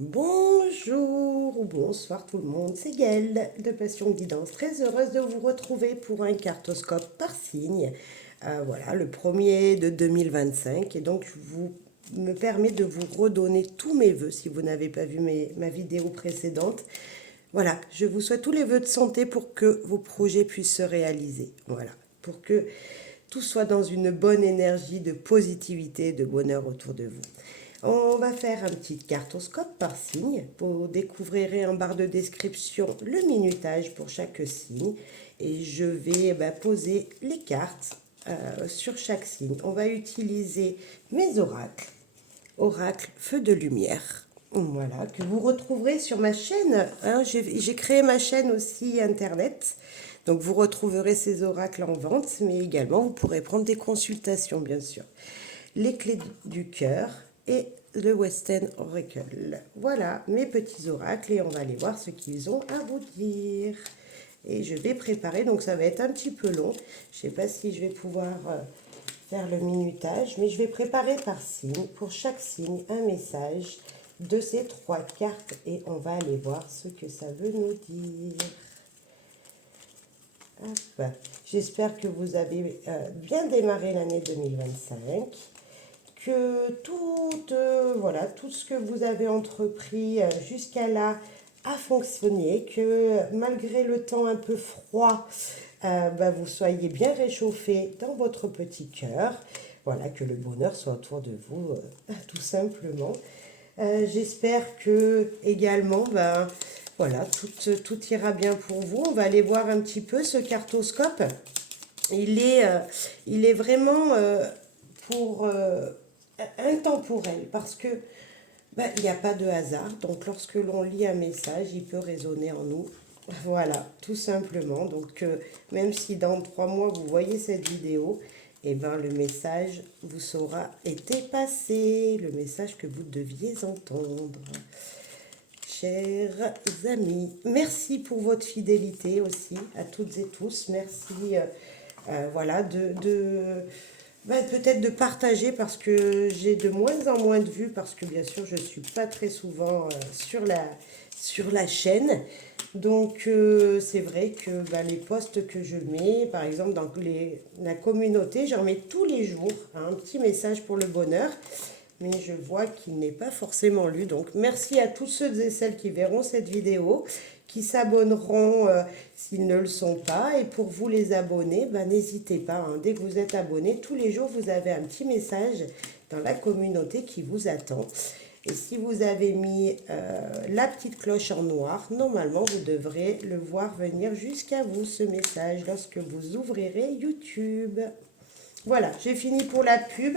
Bonjour ou bonsoir tout le monde, c'est Gaëlle de Passion Guidance, très heureuse de vous retrouver pour un cartoscope par signe. Voilà, le premier de 2025 et donc je vous me permet de vous redonner tous mes vœux si vous n'avez pas vu ma vidéo précédente. Voilà, je vous souhaite tous les vœux de santé pour que vos projets puissent se réaliser. Voilà, pour que tout soit dans une bonne énergie de positivité, de bonheur autour de vous. On va faire un petit cartoscope par signe. Vous découvrirez en barre de description le minutage pour chaque signe. Et je vais poser les cartes sur chaque signe. On va utiliser mes oracles. Oracle Feu de Lumière. Voilà, que vous retrouverez sur ma chaîne. Hein. J'ai créé ma chaîne aussi internet. Donc vous retrouverez ces oracles en vente, mais également vous pourrez prendre des consultations, bien sûr. Les clés du cœur et le Western Oracle. Voilà mes petits oracles et on va aller voir ce qu'ils ont à vous dire. Et je vais préparer, donc ça va être un petit peu long. Je ne sais pas si je vais pouvoir faire le minutage, mais je vais préparer par signe, pour chaque signe, un message de ces trois cartes et on va aller voir ce que ça veut nous dire. Hop. J'espère que vous avez bien démarré l'année 2025, que voilà, tout ce que vous avez entrepris jusqu'à là a fonctionné, que malgré le temps un peu froid, vous soyez bien réchauffé dans votre petit cœur. Voilà, que le bonheur soit autour de vous, tout simplement. J'espère que également, voilà, tout ira bien pour vous. On va aller voir un petit peu ce cartoscope. Il est vraiment pour intemporel parce que il n'y a pas de hasard. Donc lorsque l'on lit un message, il peut résonner en nous. Voilà, tout simplement. Donc même si dans 3 mois vous voyez cette vidéo, le message vous aura été passé, le message que vous deviez entendre. Chers amis, merci pour votre fidélité aussi, à toutes et tous. Merci voilà, peut-être de partager parce que j'ai de moins en moins de vues, parce que bien sûr je ne suis pas très souvent sur la chaîne. Donc c'est vrai que les posts que je mets, par exemple dans la communauté, j'en mets tous les jours, hein, un petit message pour le bonheur. Mais je vois qu'il n'est pas forcément lu. Donc merci à tous ceux et celles qui verront cette vidéo, qui s'abonneront s'ils ne le sont pas. Et pour vous les abonnés, n'hésitez pas. Hein. Dès que vous êtes abonné, tous les jours, vous avez un petit message dans la communauté qui vous attend. Et si vous avez mis la petite cloche en noir, normalement, vous devrez le voir venir jusqu'à vous, ce message, lorsque vous ouvrirez YouTube. Voilà, j'ai fini pour la pub.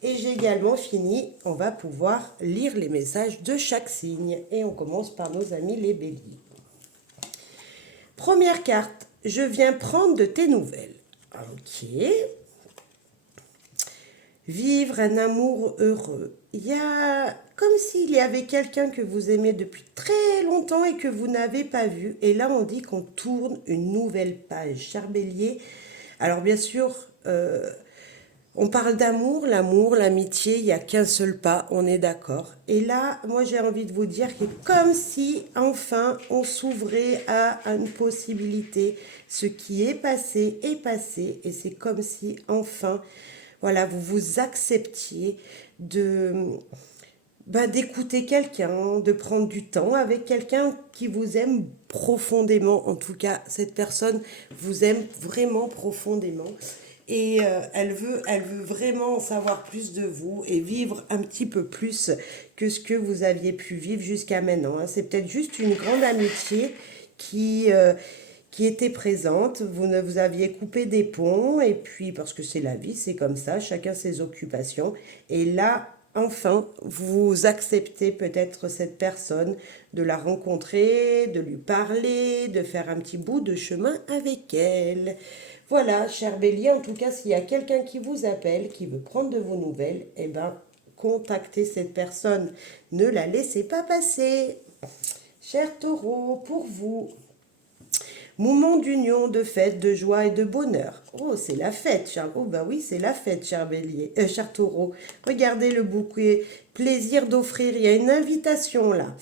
Et j'ai également fini, on va pouvoir lire les messages de chaque signe. Et on commence par nos amis les béliers. Première carte, je viens prendre de tes nouvelles. Ok. Vivre un amour heureux. Il y a comme s'il y avait quelqu'un que vous aimez depuis très longtemps et que vous n'avez pas vu. Et là, on dit qu'on tourne une nouvelle page. Cher bélier, alors bien sûr, on parle d'amour, l'amour, l'amitié, il n'y a qu'un seul pas, on est d'accord. Et là, moi j'ai envie de vous dire que comme si enfin on s'ouvrait à une possibilité. Ce qui est passé, et c'est comme si enfin, voilà, vous vous acceptiez d'écouter quelqu'un, de prendre du temps avec quelqu'un qui vous aime profondément. En tout cas, cette personne vous aime vraiment profondément. Et elle veut vraiment en savoir plus de vous et vivre un petit peu plus que ce que vous aviez pu vivre jusqu'à maintenant. Hein. C'est peut-être juste une grande amitié qui était présente. Vous aviez coupé des ponts et puis parce que c'est la vie, c'est comme ça, chacun ses occupations. Et là, enfin, vous acceptez peut-être cette personne, de la rencontrer, de lui parler, de faire un petit bout de chemin avec elle. Voilà, cher bélier, en tout cas, s'il y a quelqu'un qui vous appelle, qui veut prendre de vos nouvelles, contactez cette personne. Ne la laissez pas passer. Cher taureau, pour vous, Moment d'union, de fête, de joie et de bonheur. Oh, c'est la fête, cher. Oh, bah oui, c'est la fête, cher bélier, cher taureau. Regardez le bouquet. Plaisir d'offrir. Il y a une invitation là.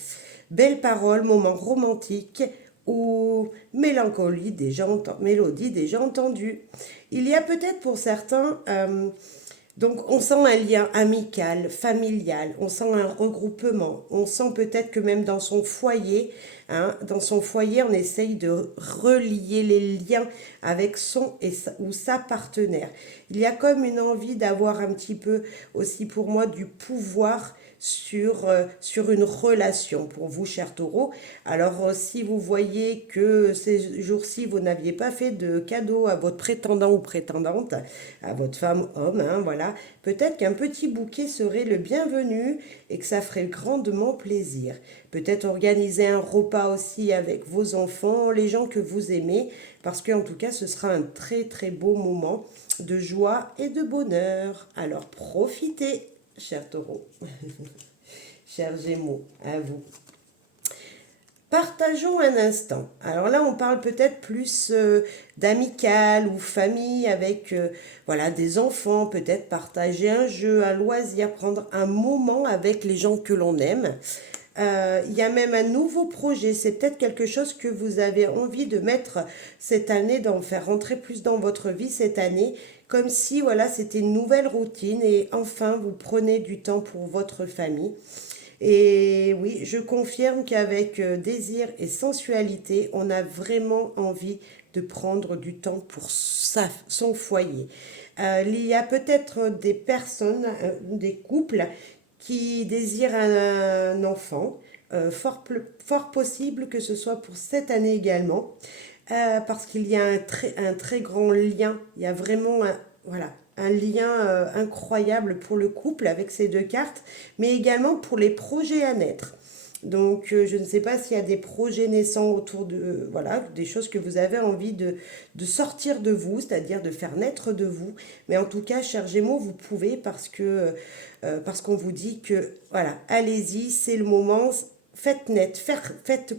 Belle parole, moment romantique ou mélodie déjà entendue. Il y a peut-être pour certains donc on sent un lien amical, familial, on sent un regroupement, on sent peut-être que même dans son foyer, hein, dans son foyer, on essaye de relier les liens avec son ou sa partenaire. Il y a comme une envie d'avoir un petit peu aussi pour moi du pouvoir sur une relation pour vous, cher taureau. Alors, si vous voyez que ces jours-ci, vous n'aviez pas fait de cadeau à votre prétendant ou prétendante, à votre femme, homme, hein, voilà, peut-être qu'un petit bouquet serait le bienvenu et que ça ferait grandement plaisir. Peut-être organiser un repas aussi avec vos enfants, les gens que vous aimez, parce qu'en tout cas, ce sera un très très beau moment de joie et de bonheur. Alors, profitez, cher taureau. Chers Gémeaux, à vous. Partageons un instant. Alors là, on parle peut-être plus d'amical ou famille avec voilà, des enfants, peut-être partager un jeu, un loisir, prendre un moment avec les gens que l'on aime. Il y a même un nouveau projet, c'est peut-être quelque chose que vous avez envie de mettre cette année, d'en faire rentrer plus dans votre vie cette année, comme si voilà, c'était une nouvelle routine et enfin vous prenez du temps pour votre famille. Et oui, je confirme qu'avec désir et sensualité, on a vraiment envie de prendre du temps pour son foyer. Il y a peut-être des personnes, des couples qui désirent un enfant, fort possible que ce soit pour cette année également, parce qu'il y a un très grand lien, il y a vraiment voilà, un lien incroyable pour le couple avec ces deux cartes, mais également pour les projets à naître. Donc, je ne sais pas s'il y a des projets naissants autour de, voilà, des choses que vous avez envie de sortir de vous, c'est-à-dire de faire naître de vous. Mais en tout cas, cher Gémeaux, vous pouvez parce qu'on vous dit que, voilà, allez-y, c'est le moment, faites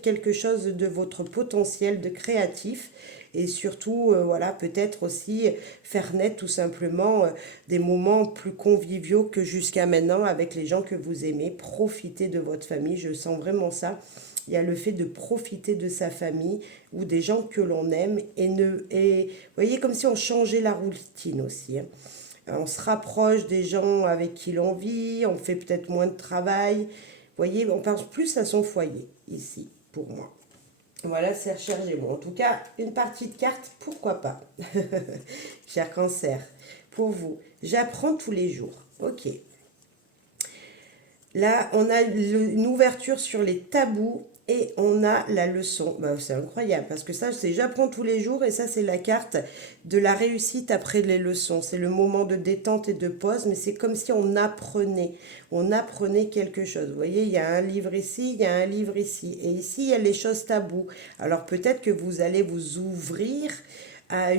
quelque chose de votre potentiel de créatif et surtout, voilà, peut-être aussi faire naître tout simplement des moments plus conviviaux que jusqu'à maintenant avec les gens que vous aimez. Profitez de votre famille, je sens vraiment ça. Il y a le fait de profiter de sa famille ou des gens que l'on aime et vous voyez comme si on changeait la routine aussi, hein. On se rapproche des gens avec qui l'on vit, on fait peut-être moins de travail. Vous voyez, on pense plus à son foyer ici, pour moi. Voilà, c'est cher Gémeaux. En tout cas, une partie de cartes, pourquoi pas. Cher Cancer, pour vous, j'apprends tous les jours. Ok. Là, on a une ouverture sur les tabous et on a la leçon. Bah, c'est incroyable parce que ça, c'est j'apprends tous les jours et ça, c'est la carte de la réussite après les leçons. C'est le moment de détente et de pause, mais c'est comme si on apprenait quelque chose. Vous voyez, il y a un livre ici, il y a un livre ici. Et ici, il y a les choses tabous. Alors peut-être que vous allez vous ouvrir à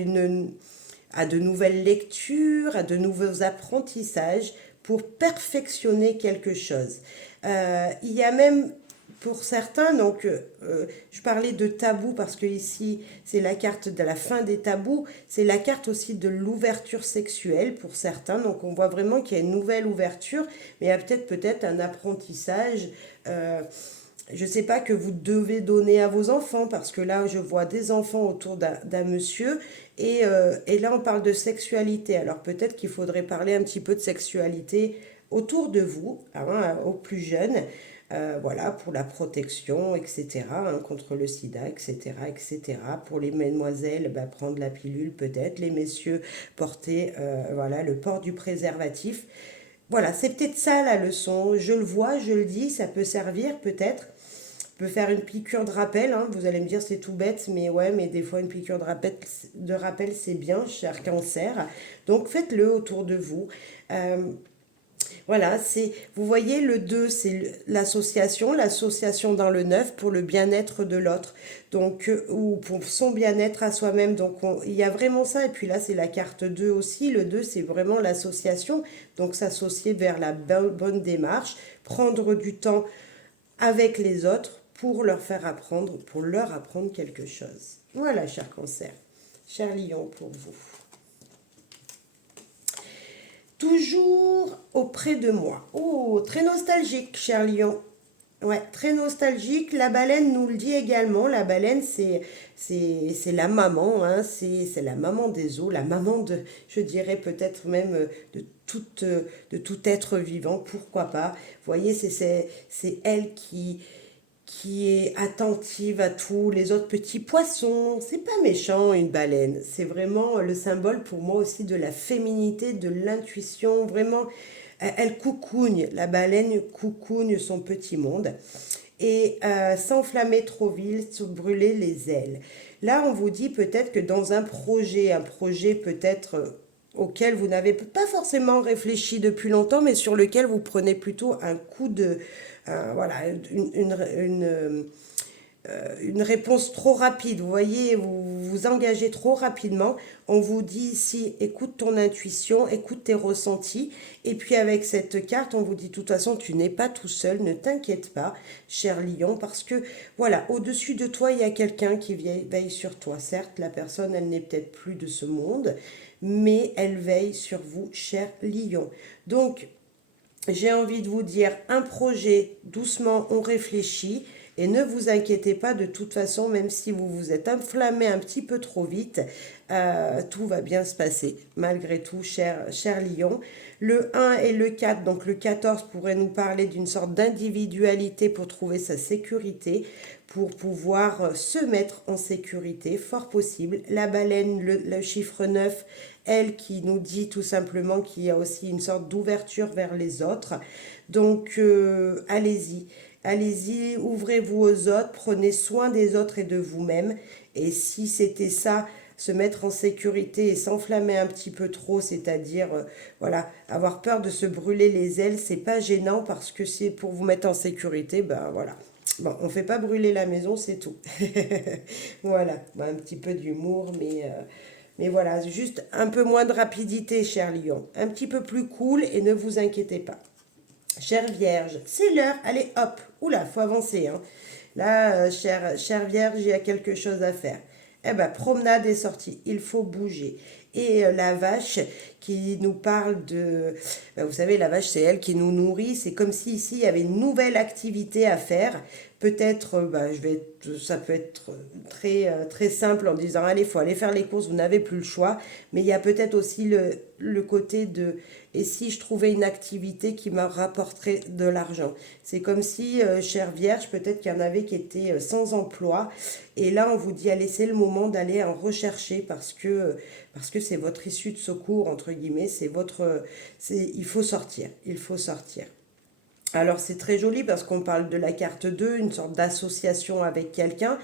à de nouvelles lectures, à de nouveaux apprentissages pour perfectionner quelque chose. Il y a même pour certains, donc je parlais de tabou parce que ici c'est la carte de la fin des tabous, c'est la carte aussi de l'ouverture sexuelle pour certains, donc on voit vraiment qu'il y a une nouvelle ouverture, mais il y a peut-être un apprentissage. Je ne sais pas que vous devez donner à vos enfants, parce que là, je vois des enfants autour d'un monsieur, et là, on parle de sexualité. Alors peut-être qu'il faudrait parler un petit peu de sexualité autour de vous, hein, aux plus jeunes, voilà, pour la protection, etc., hein, contre le sida, etc., etc. Pour les mesdemoiselles, bah, prendre la pilule peut-être, les messieurs, porter voilà, le port du préservatif. Voilà, c'est peut-être ça la leçon. Je le vois, je le dis, ça peut servir peut-être peut faire une piqûre de rappel, hein. Vous allez me dire c'est tout bête, mais ouais, mais des fois une piqûre de rappel c'est bien, cher cancer. Donc faites-le autour de vous. Euh, voilà, vous voyez, le 2 c'est l'association dans le neuf pour le bien-être de l'autre, donc, ou pour son bien-être à soi-même. Donc, il y a vraiment ça. Et puis là, c'est la carte 2 aussi. Le 2 c'est vraiment l'association. Donc, s'associer vers la bonne démarche, prendre du temps avec les autres pour leur faire apprendre, pour leur apprendre quelque chose. Voilà, cher Cancer, cher Lion, pour vous. Toujours auprès de moi. Oh, très nostalgique, cher Lion. Ouais, très nostalgique. La baleine nous le dit également. La baleine, c'est la maman, hein, c'est la maman des eaux, la maman de, je dirais peut-être même de tout être vivant. Pourquoi pas? Vous voyez, c'est elle qui est attentive à tous les autres petits poissons. C'est pas méchant une baleine. C'est vraiment le symbole pour moi aussi de la féminité, de l'intuition. Vraiment, elle coucougne. La baleine coucougne son petit monde. Et s'enflammer trop vite, se brûler les ailes. Là, on vous dit peut-être que dans un projet peut-être auquel vous n'avez pas forcément réfléchi depuis longtemps, mais sur lequel vous prenez plutôt un coup de, voilà, une réponse trop rapide. Vous voyez, vous vous engagez trop rapidement. On vous dit ici, écoute ton intuition, écoute tes ressentis. Et puis avec cette carte, on vous dit, de toute façon, tu n'es pas tout seul, ne t'inquiète pas, cher Lion, parce que, voilà, au-dessus de toi, il y a quelqu'un qui veille sur toi. Certes, la personne, elle n'est peut-être plus de ce monde, mais elle veille sur vous, cher Lion. Donc, j'ai envie de vous dire, un projet, doucement, on réfléchit. Et ne vous inquiétez pas, de toute façon, même si vous vous êtes enflammé un petit peu trop vite, tout va bien se passer, malgré tout, cher Lion. Le 1 et le 4, donc le 14 pourrait nous parler d'une sorte d'individualité pour trouver sa sécurité, pour pouvoir se mettre en sécurité, fort possible. La baleine, le chiffre 9, elle qui nous dit tout simplement qu'il y a aussi une sorte d'ouverture vers les autres. Donc, allez-y. Allez-y, ouvrez-vous aux autres, prenez soin des autres et de vous-même. Et si c'était ça, se mettre en sécurité et s'enflammer un petit peu trop, c'est-à-dire, voilà, avoir peur de se brûler les ailes, c'est pas gênant parce que c'est pour vous mettre en sécurité, ben voilà. Bon, on fait pas brûler la maison, c'est tout. Voilà, ben, un petit peu d'humour, mais voilà, juste un peu moins de rapidité, cher Lion. Un petit peu plus cool et ne vous inquiétez pas. Chère Vierge, c'est l'heure, allez hop, oula, faut avancer, hein. Là, chère Vierge, il y a quelque chose à faire. Eh ben, promenade est sortie, il faut bouger. Et la vache qui nous parle de... ben, vous savez, la vache, c'est elle qui nous nourrit. C'est comme si ici, il y avait une nouvelle activité à faire. Peut-être, ben, ça peut être très simple en disant, allez, il faut aller faire les courses, vous n'avez plus le choix. Mais il y a peut-être aussi le côté de... Et si je trouvais une activité qui me rapporterait de l'argent? C'est comme si, chère Vierge, peut-être qu'il y en avait qui étaient sans emploi. Et là, on vous dit, allez, c'est le moment d'aller en rechercher parce que c'est votre issue de secours, entre guillemets. Il faut sortir. Il faut sortir. Alors c'est très joli parce qu'on parle de la carte 2, une sorte d'association avec quelqu'un,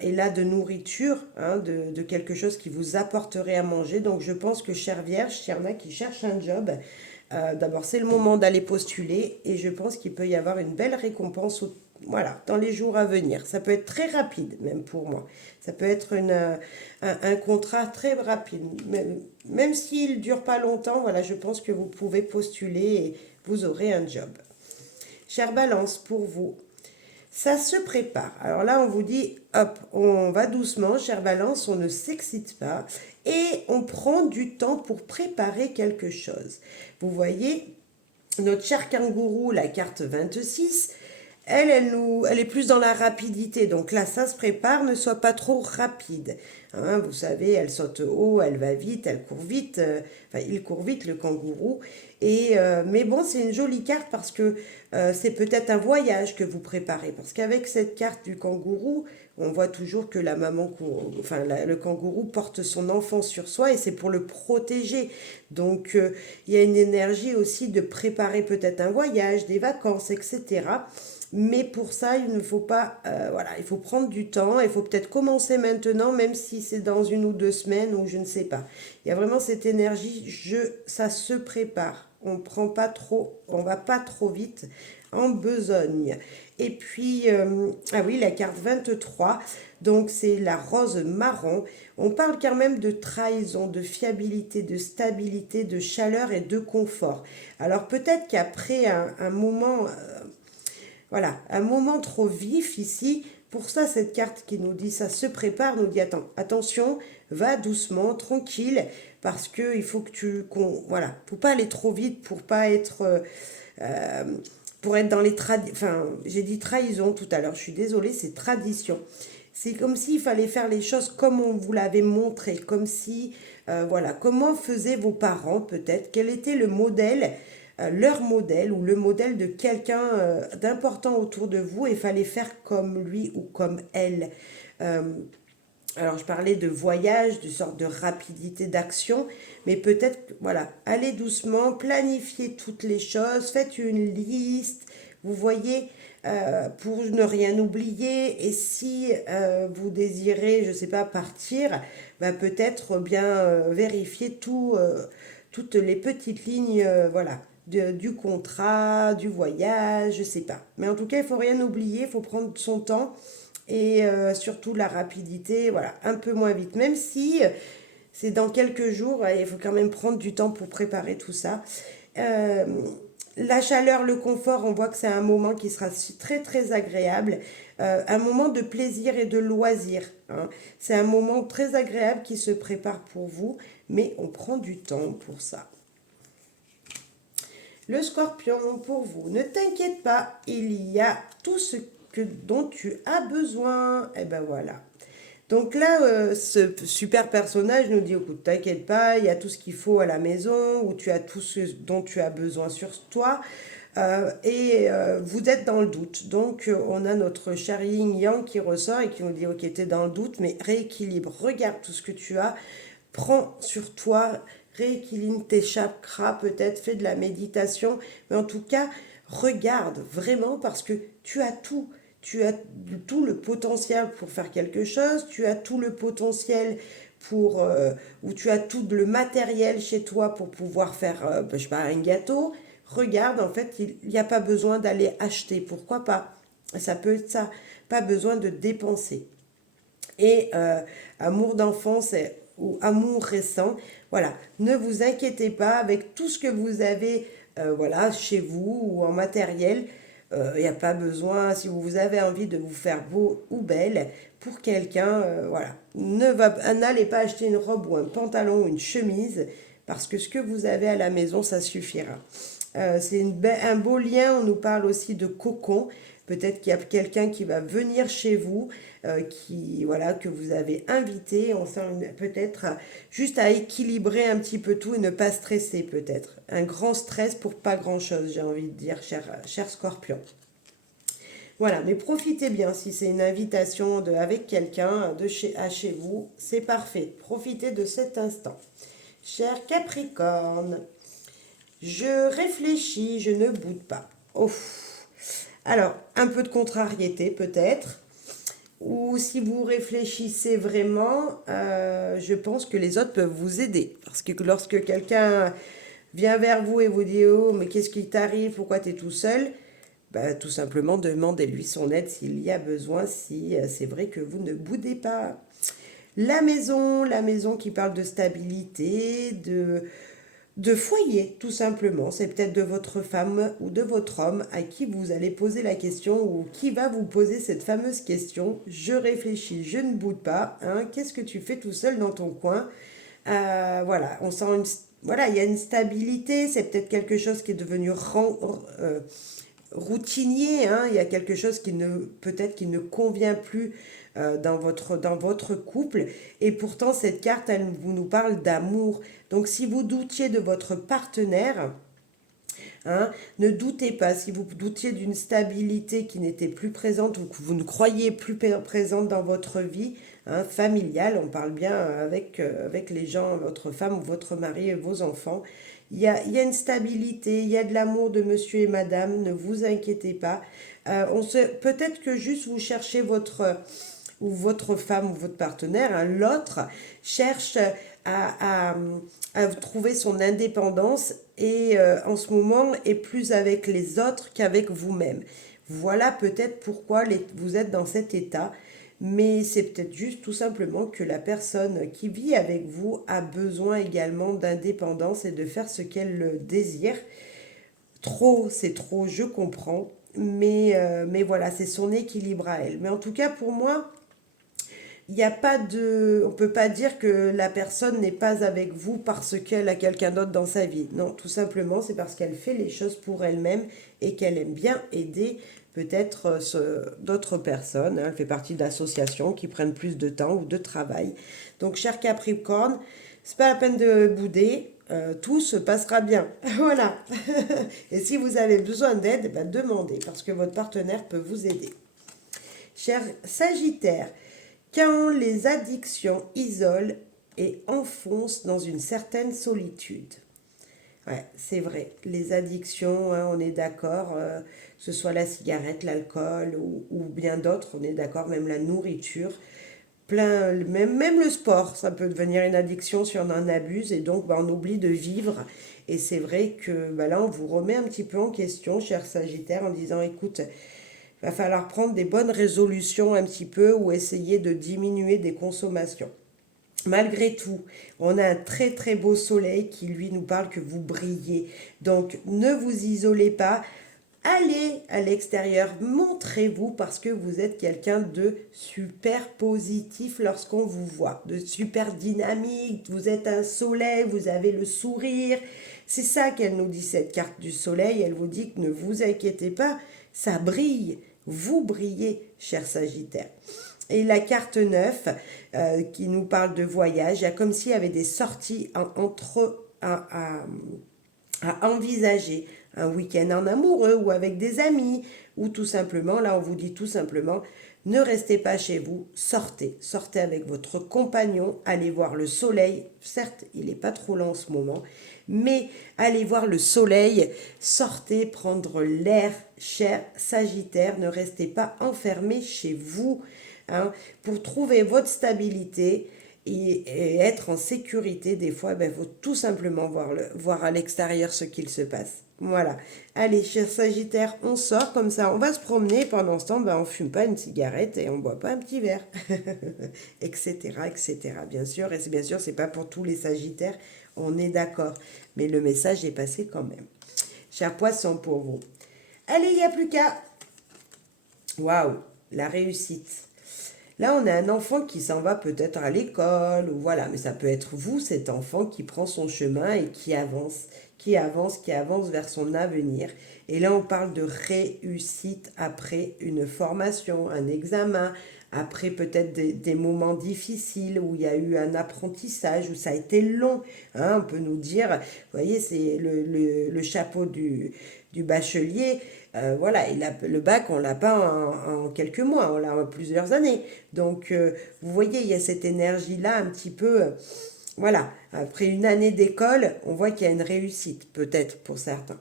et là de nourriture, hein, de quelque chose qui vous apporterait à manger. Donc je pense que chère Vierge, il y en a qui cherchent un job, d'abord c'est le moment d'aller postuler et je pense qu'il peut y avoir une belle récompense voilà, dans les jours à venir. Ça peut être très rapide même pour moi. Ça peut être un contrat très rapide. Même s'il ne dure pas longtemps, voilà, je pense que vous pouvez postuler et vous aurez un job. Chère Balance, pour vous, ça se prépare. Alors là, on vous dit, hop, on va doucement, chère Balance, on ne s'excite pas et on prend du temps pour préparer quelque chose. Vous voyez, notre cher kangourou, la carte 26, elle est plus dans la rapidité. Donc là, ça se prépare, ne soit pas trop rapide. Hein, vous savez, elle saute haut, elle va vite, elle court vite. Enfin, il court vite, le kangourou. Mais bon, c'est une jolie carte parce que c'est peut-être un voyage que vous préparez. Parce qu'avec cette carte du kangourou, on voit toujours que la maman, enfin le kangourou porte son enfant sur soi et c'est pour le protéger. Donc il y a une énergie aussi de préparer peut-être un voyage, des vacances, etc. Mais pour ça, il ne faut pas, voilà, il faut prendre du temps, il faut peut-être commencer maintenant, même si c'est dans 1 ou 2 semaines ou je ne sais pas. Il y a vraiment cette énergie, ça se prépare. On va pas trop vite en besogne. Et puis, ah oui, la carte 23, donc c'est la rose marron. On parle quand même de trahison, de fiabilité, de stabilité, de chaleur et de confort. Alors peut-être qu'après un moment voilà, un moment trop vif ici. Pour ça, cette carte qui nous dit ça se prépare, nous dit attends, attention, va doucement, tranquille, parce que il faut que voilà, faut pas aller trop vite euh, pour être dans les traditions. Enfin, j'ai dit trahison tout à l'heure, je suis désolée, c'est tradition. C'est comme s'il fallait faire les choses comme on vous l'avait montré, comme si, voilà, comment faisaient vos parents peut-être, quel était le modèle, leur modèle ou le modèle de quelqu'un d'important autour de vous et il fallait faire comme lui ou comme elle. Euh, alors, je parlais de voyage, de sorte de rapidité d'action, mais peut-être, voilà, allez doucement, planifiez toutes les choses, faites une liste, vous voyez, pour ne rien oublier. Et si vous désirez, je ne sais pas, partir, bah, peut-être bien vérifier toutes les petites lignes, voilà, du contrat, du voyage, je ne sais pas. Mais en tout cas, il ne faut rien oublier, il faut prendre son temps et surtout la rapidité, voilà, un peu moins vite. Même si c'est dans quelques jours, il faut quand même prendre du temps pour préparer tout ça. Euh, la chaleur, le confort, on voit que c'est un moment qui sera très très agréable, un moment de plaisir et de loisir, hein. C'est un moment très agréable qui se prépare pour vous, mais on prend du temps pour ça. Le scorpion, pour vous, ne t'inquiète pas, il y a tout ce dont tu as besoin. Et ben voilà. Donc là, ce super personnage nous dit, écoute, t'inquiète pas, il y a tout ce qu'il faut à la maison, où tu as tout ce dont tu as besoin sur toi, vous êtes dans le doute. Donc on a notre cher Yin Yang qui ressort et qui nous dit, ok, t'es dans le doute, mais rééquilibre, regarde tout ce que tu as, prends sur toi, rééquilibre tes chakras, peut-être fais de la méditation, mais en tout cas, regarde vraiment parce que tu as tout. Tu as tout le potentiel pour faire quelque chose, tu as tout le potentiel ou tu as tout le matériel chez toi pour pouvoir faire, je sais pas, un gâteau. Regarde, en fait, il n'y a pas besoin d'aller acheter. Pourquoi pas? Ça peut être ça. Pas besoin de dépenser. Et amour d'enfance ou amour récent, voilà, ne vous inquiétez pas avec tout ce que vous avez voilà, chez vous ou en matériel. Il n'y a pas besoin, si vous avez envie de vous faire beau ou belle pour quelqu'un, voilà, n'allez pas acheter une robe ou un pantalon ou une chemise parce que ce que vous avez à la maison, ça suffira. C'est un beau lien, on nous parle aussi de cocon. Peut-être qu'il y a quelqu'un qui va venir chez vous, voilà, que vous avez invité. On sent peut-être juste à équilibrer un petit peu tout et ne pas stresser peut-être. Un grand stress pour pas grand-chose, j'ai envie de dire, cher Scorpion. Voilà, mais profitez bien si c'est une invitation avec quelqu'un à chez vous, c'est parfait. Profitez de cet instant. Cher Capricorne, je réfléchis, je ne boude pas. Ouf. Alors, un peu de contrariété peut-être. Ou si vous réfléchissez vraiment, je pense que les autres peuvent vous aider. Parce que lorsque quelqu'un vient vers vous et vous dit oh, mais qu'est-ce qui t'arrive? Pourquoi tu es tout seul? Bah, tout simplement, demandez-lui son aide s'il y a besoin, si c'est vrai que vous ne boudez pas. La maison qui parle de stabilité, de foyer, tout simplement. C'est peut-être de votre femme ou de votre homme à qui vous allez poser la question ou qui va vous poser cette fameuse question. Je réfléchis, je ne boude pas. Hein, qu'est-ce que tu fais tout seul dans ton coin? Voilà, on sent voilà, il y a une stabilité. C'est peut-être quelque chose qui est devenu routinier, hein. Il y a quelque chose qui peut-être qui ne convient plus dans votre couple. Et pourtant, cette carte, elle vous nous parle d'amour. Donc, si vous doutiez de votre partenaire, hein, ne doutez pas. Si vous doutiez d'une stabilité qui n'était plus présente ou que vous ne croyez plus présente dans votre vie, hein, familiale, on parle bien avec les gens, votre femme ou votre mari et vos enfants, il y a une stabilité, il y a de l'amour de monsieur et madame, ne vous inquiétez pas. Peut-être que juste vous cherchez ou votre femme ou votre partenaire, hein, l'autre, cherche à, à, à trouver son indépendance et en ce moment est plus avec les autres qu'avec vous-même. Voilà peut-être pourquoi vous êtes dans cet état, mais c'est peut-être juste tout simplement que la personne qui vit avec vous a besoin également d'indépendance et de faire ce qu'elle désire. Trop, c'est trop, je comprends. mais voilà, c'est son équilibre à elle. Mais en tout cas, pour moi, il n'y a pas de, on peut pas dire que la personne n'est pas avec vous parce qu'elle a quelqu'un d'autre dans sa vie. Non, tout simplement, c'est parce qu'elle fait les choses pour elle-même et qu'elle aime bien aider peut-être d'autres personnes, hein. Elle fait partie d'associations qui prennent plus de temps ou de travail. Donc, cher Capricorne, c'est pas la peine de bouder. Tout se passera bien. Voilà. Et si vous avez besoin d'aide, ben demandez parce que votre partenaire peut vous aider. Cher Sagittaire, quand les addictions isolent et enfoncent dans une certaine solitude. Ouais, c'est vrai. Les addictions, hein, on est d'accord, que ce soit la cigarette, l'alcool ou bien d'autres, on est d'accord, même la nourriture, même le sport, ça peut devenir une addiction si on en abuse et donc bah, on oublie de vivre. Et c'est vrai que bah, là, on vous remet un petit peu en question, cher Sagittaire, en disant, écoute, il va falloir prendre des bonnes résolutions un petit peu ou essayer de diminuer des consommations. Malgré tout, on a un très très beau soleil qui lui nous parle que vous brillez. Donc ne vous isolez pas, allez à l'extérieur, montrez-vous parce que vous êtes quelqu'un de super positif lorsqu'on vous voit, de super dynamique, vous êtes un soleil, vous avez le sourire. C'est ça qu'elle nous dit cette carte du soleil, elle vous dit que ne vous inquiétez pas, ça brille, vous brillez, cher Sagittaire. Et la carte 9 qui nous parle de voyage, il y a comme s'il y avait des sorties entre à envisager un week-end en amoureux ou avec des amis ou tout simplement, là on vous dit tout simplement, ne restez pas chez vous, sortez, sortez avec votre compagnon, allez voir le soleil, certes il n'est pas trop lent en ce moment, mais allez voir le soleil, sortez prendre l'air, cher Sagittaire, ne restez pas enfermé chez vous, hein, pour trouver votre stabilité et être en sécurité, des fois, il faut tout simplement voir à l'extérieur ce qu'il se passe. Voilà. Allez, cher Sagittaire, on sort comme ça, on va se promener. Pendant ce temps, on ne fume pas une cigarette et on ne boit pas un petit verre. Etc., etc. Bien sûr, et c'est bien sûr, c'est pas pour tous les Sagittaires, on est d'accord. Mais le message est passé quand même. Cher Poisson, pour vous. Allez, il n'y a plus qu'à. Waouh, la réussite. Là, on a un enfant qui s'en va peut-être à l'école, ou voilà, mais ça peut être vous, cet enfant qui prend son chemin et qui avance, qui avance, qui avance vers son avenir. Et là, on parle de réussite après une formation, un examen, après peut-être des moments difficiles où il y a eu un apprentissage, où ça a été long. Hein, on peut nous dire, vous voyez, c'est le chapeau du bachelier. Voilà, le bac, on l'a pas en quelques mois, on l'a en plusieurs années. Donc, vous voyez, il y a cette énergie-là un petit peu, voilà, après une année d'école, on voit qu'il y a une réussite, peut-être pour certains.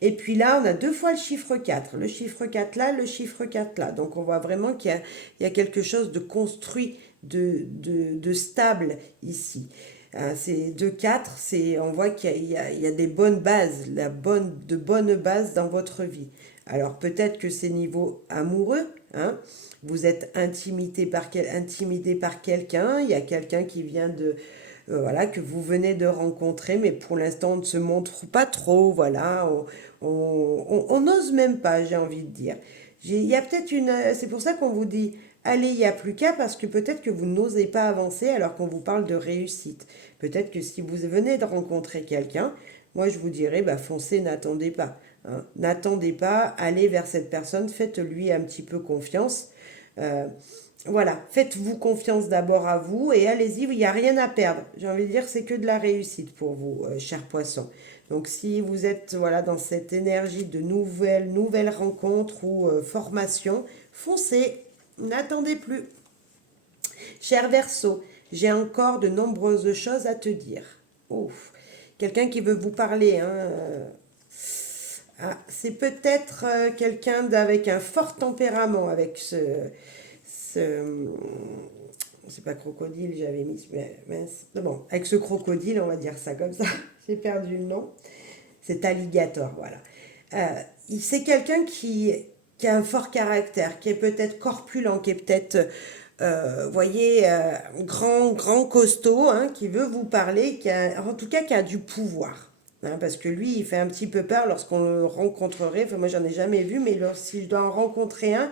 Et puis là, on a deux fois le chiffre 4. Le chiffre 4 là, le chiffre 4 là. Donc on voit vraiment qu'il y a quelque chose de construit, de stable ici. C'est 2-4, on voit qu'il y a des bonnes bases, de bonnes bases dans votre vie. Alors peut-être que c'est niveau amoureux, hein, vous êtes intimidé par quelqu'un, il y a quelqu'un qui vient voilà, que vous venez de rencontrer, mais pour l'instant on ne se montre pas trop, voilà, on n'ose même pas, j'ai envie de dire. Il y a peut-être c'est pour ça qu'on vous dit, allez, il n'y a plus qu'à, parce que peut-être que vous n'osez pas avancer alors qu'on vous parle de réussite. Peut-être que si vous venez de rencontrer quelqu'un, moi je vous dirais, foncez, n'attendez pas. Hein. N'attendez pas, allez vers cette personne, faites-lui un petit peu confiance. Voilà, faites-vous confiance d'abord à vous et allez-y, il n'y a rien à perdre. J'ai envie de dire, c'est que de la réussite pour vous, cher poisson. Donc si vous êtes voilà, dans cette énergie de nouvelles rencontres ou formations, foncez, n'attendez plus. Cher Verseau, j'ai encore de nombreuses choses à te dire. Oh, quelqu'un qui veut vous parler, hein. C'est peut-être quelqu'un avec un fort tempérament, avec c'est pas crocodile, j'avais mis, mais mince. Bon, avec ce crocodile, on va dire ça comme ça. J'ai perdu le nom. C'est alligator, voilà. C'est quelqu'un qui a un fort caractère, qui est peut-être corpulent, qui est peut-être, voyez, grand costaud, hein, qui veut vous parler, en tout cas qui a du pouvoir. hein, parce que lui, il fait un petit peu peur lorsqu'on le rencontrerait. Enfin, moi, j'en ai jamais vu, mais si je dois en rencontrer un,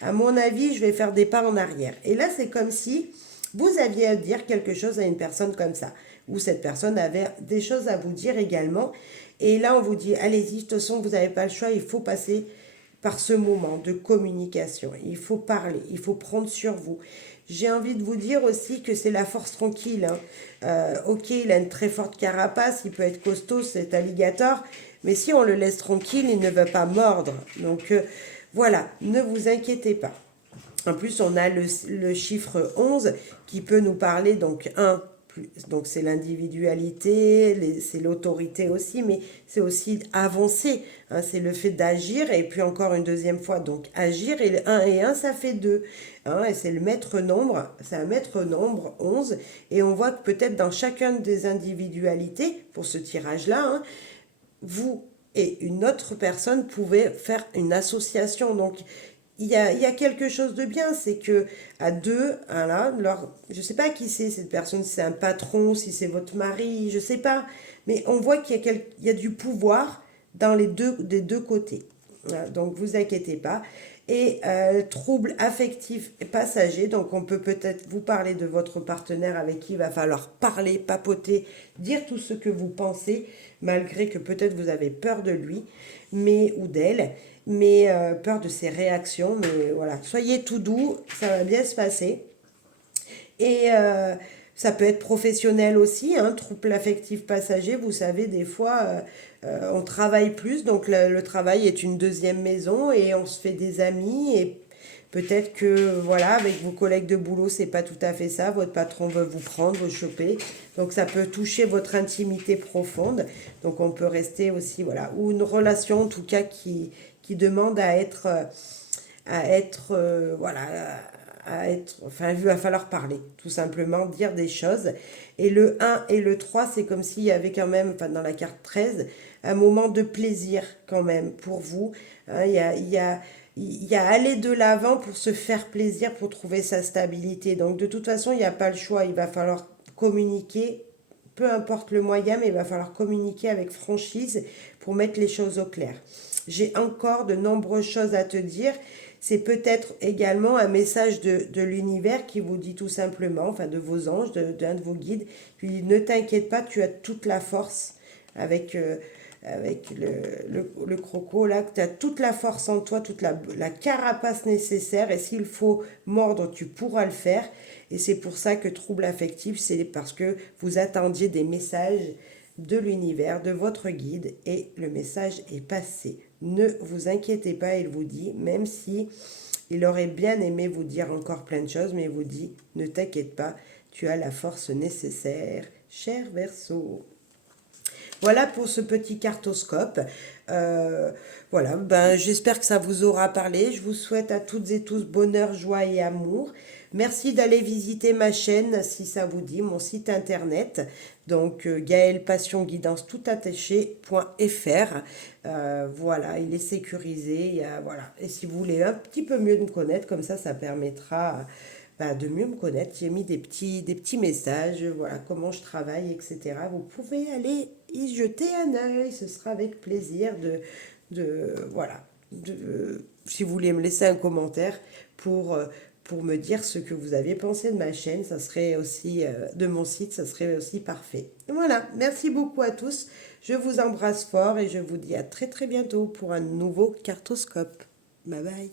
à mon avis, je vais faire des pas en arrière. Et là, c'est comme si vous aviez à dire quelque chose à une personne comme ça, ou cette personne avait des choses à vous dire également. Et là, on vous dit, allez-y, de toute façon, vous n'avez pas le choix, il faut passer par ce moment de communication. Il faut parler, il faut prendre sur vous. J'ai envie de vous dire aussi que c'est la force tranquille, hein. Ok, il a une très forte carapace, il peut être costaud, cet alligator, mais si on le laisse tranquille, il ne va pas mordre. Donc voilà, ne vous inquiétez pas. En plus, on a le chiffre 11 qui peut nous parler, donc donc c'est l'individualité, c'est l'autorité aussi, mais c'est aussi avancer, hein, c'est le fait d'agir, et puis encore une deuxième fois, donc agir, et le 1 et 1, ça fait 2, hein, et c'est le maître nombre, c'est un maître nombre, 11, et on voit que peut-être dans chacune des individualités, pour ce tirage-là, hein, vous et une autre personne pouvez faire une association. Donc, il y a quelque chose de bien, c'est que à deux, là, je ne sais pas qui c'est cette personne, si c'est un patron, si c'est votre mari, je ne sais pas, mais on voit il y a du pouvoir dans des deux côtés. Voilà, donc vous inquiétez pas. Et troubles affectifs et passagers, donc on peut peut-être vous parler de votre partenaire avec qui il va falloir parler, papoter, dire tout ce que vous pensez, malgré que peut-être vous avez peur de lui, mais ou d'elle, mais peur de ses réactions. Mais voilà, soyez tout doux, ça va bien se passer. Et ça peut être professionnel aussi, hein, trouble affectif passager. Vous savez, des fois, on travaille plus, donc le travail est une deuxième maison et on se fait des amis. Et peut-être que, voilà, avec vos collègues de boulot, c'est pas tout à fait ça. Votre patron veut vous prendre, vous choper. Donc ça peut toucher votre intimité profonde. Donc on peut rester aussi, voilà, ou une relation en tout cas qui demande à être voilà, enfin, il va falloir parler, tout simplement, dire des choses. Et le 1 et le 3 c'est comme s'il y avait quand même, enfin, dans la carte 13 un moment de plaisir quand même pour vous. Hein, il y a aller de l'avant pour se faire plaisir, pour trouver sa stabilité. Donc, de toute façon, il n'y a pas le choix. Il va falloir communiquer, peu importe le moyen, mais il va falloir communiquer avec franchise pour mettre les choses au clair. J'ai encore de nombreuses choses à te dire. C'est peut-être également un message de l'univers qui vous dit tout simplement, enfin de vos anges, d'un de vos guides, puis ne t'inquiète pas, tu as toute la force avec le croco là, tu as toute la force en toi, toute la carapace nécessaire, et s'il faut mordre, tu pourras le faire. Et c'est pour ça que trouble affectif, c'est parce que vous attendiez des messages de l'univers, de votre guide, et le message est passé. Ne vous inquiétez pas, il vous dit, même si il aurait bien aimé vous dire encore plein de choses, mais il vous dit, ne t'inquiète pas, tu as la force nécessaire, cher Verseau. Voilà pour ce petit cartoscope. Voilà, ben, j'espère que ça vous aura parlé. Je vous souhaite à toutes et tous bonheur, joie et amour. Merci d'aller visiter ma chaîne si ça vous dit, mon site internet. Donc Gaëlle Passion Guidance tout attaché.fr. Voilà, il est sécurisé. Voilà. Et si vous voulez un petit peu mieux me connaître, comme ça permettra de mieux me connaître. J'ai mis des petits messages, voilà, comment je travaille, etc. Vous pouvez aller y jeter un œil, ce sera avec plaisir voilà, si vous voulez me laisser un commentaire pour me dire ce que vous avez pensé de ma chaîne, ça serait aussi, de mon site, ça serait aussi parfait. Voilà, merci beaucoup à tous, je vous embrasse fort et je vous dis à très très bientôt pour un nouveau cartoscope. Bye bye.